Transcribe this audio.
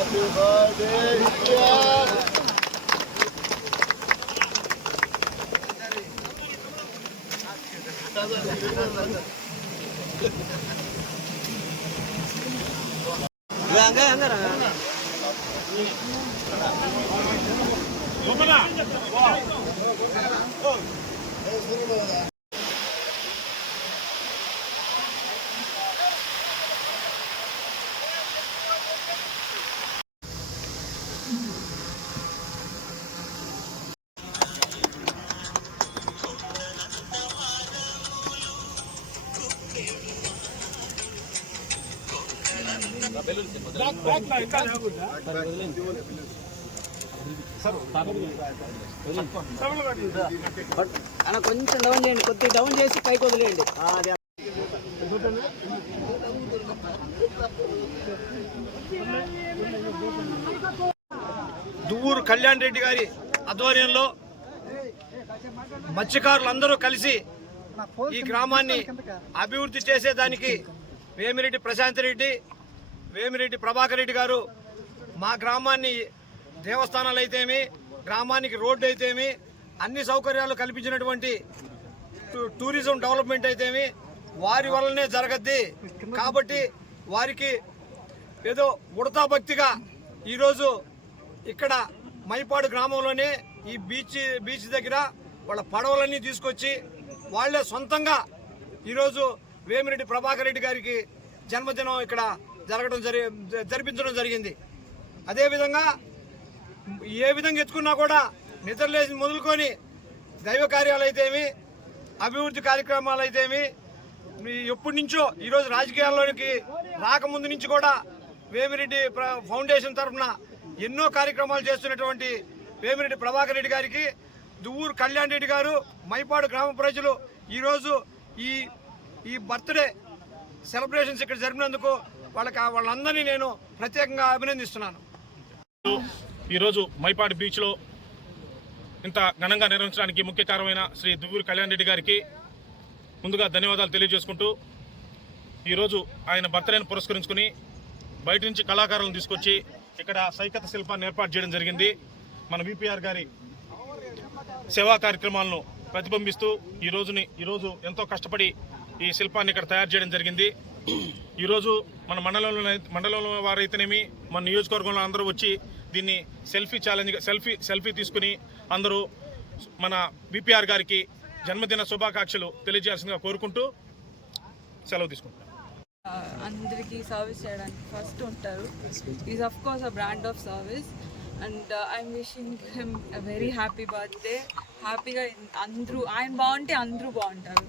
Happy birthday, అలా కొంచెం down చేయండి, కొద్దిగా డౌన్ చేసి పైకి వదిలేయండి. దువ్వూరు కళ్యాణ్ రెడ్డి గారి ఆధ్వర్యంలో మత్స్యకారులందరూ కలిసి ఈ గ్రామాన్ని అభివృద్ధి చేసేదానికి వేమిరెడ్డి ప్రశాంత్ రెడ్డి, వేమిరెడ్డి ప్రభాకర్ రెడ్డి గారు మా గ్రామాన్ని దేవస్థానాలు అయితేమి, గ్రామానికి రోడ్డు అయితేమి, అన్ని సౌకర్యాలు కల్పించినటువంటి టూరిజం డెవలప్మెంట్ అయితేమి వారి వల్లనే జరగద్ది. కాబట్టి వారికి ఏదో ఉడతా భక్తిగా ఈరోజు ఇక్కడ మైపాడు గ్రామంలోనే ఈ బీచ్ దగ్గర వాళ్ళ పడవలన్నీ తీసుకొచ్చి వాళ్లే సొంతంగా ఈరోజు వేమిరెడ్డి ప్రభాకర్ రెడ్డి గారికి జన్మదినం ఇక్కడ జరిపించడం జరిగింది. అదేవిధంగా ఏ విధంగా ఎత్తుకున్నా కూడా నిద్రలేసి మొదలుకొని దైవ కార్యాలు అయితేమి, అభివృద్ధి కార్యక్రమాలు అయితేమి, ఎప్పటి నుంచో ఈరోజు రాజకీయాల్లోనికి రాకముందు నుంచి కూడా వేమిరెడ్డి ఫౌండేషన్ తరఫున ఎన్నో కార్యక్రమాలు చేస్తున్నటువంటి వేమిరెడ్డి ప్రభాకర్ రెడ్డి గారికి దువ్వూరు కళ్యాణ్ రెడ్డి గారు, మైపాడు గ్రామ ప్రజలు ఈరోజు ఈ బర్త్డే సెలబ్రేషన్స్ ఇక్కడ జరిపినందుకు వాళ్ళందరినీ నేను ప్రత్యేకంగా అభినందిస్తున్నాను. ఈరోజు మైపాడు బీచ్లో ఇంత ఘనంగా నిర్వహించడానికి ముఖ్య కారణమైన శ్రీ దువ్వూరు కళ్యాణ్ రెడ్డి గారికి ముందుగా ధన్యవాదాలు తెలియజేసుకుంటూ, ఈరోజు ఆయన బర్త్డేను పురస్కరించుకుని బయట నుంచి కళాకారులను తీసుకొచ్చి ఇక్కడ సైకత శిల్పాన్ని ఏర్పాటు చేయడం జరిగింది. మన విపిఆర్ గారి సేవా కార్యక్రమాలను ప్రతిబింబిస్తూ ఈరోజు ఎంతో కష్టపడి ఈ శిల్పాన్ని ఇక్కడ తయారు చేయడం జరిగింది. ఈరోజు మన మండలంలో వారైతేనేమి, మన నియోజకవర్గంలో అందరూ వచ్చి దీన్ని సెల్ఫీ తీసుకుని అందరూ మన విపిఆర్ గారికి జన్మదిన శుభాకాంక్షలు తెలియజేయాల్సిందిగా కోరుకుంటూ సెలవు తీసుకుంటాం. అందరికీ సర్వీస్ చేయడానికి ఫస్ట్ ఉంటారు. Is of course a brand of service and I'm wishing him a very happy birthday. హ్యాపీగా అందరూ ఆయన బాగుంటే అందరూ బాగుంటారు.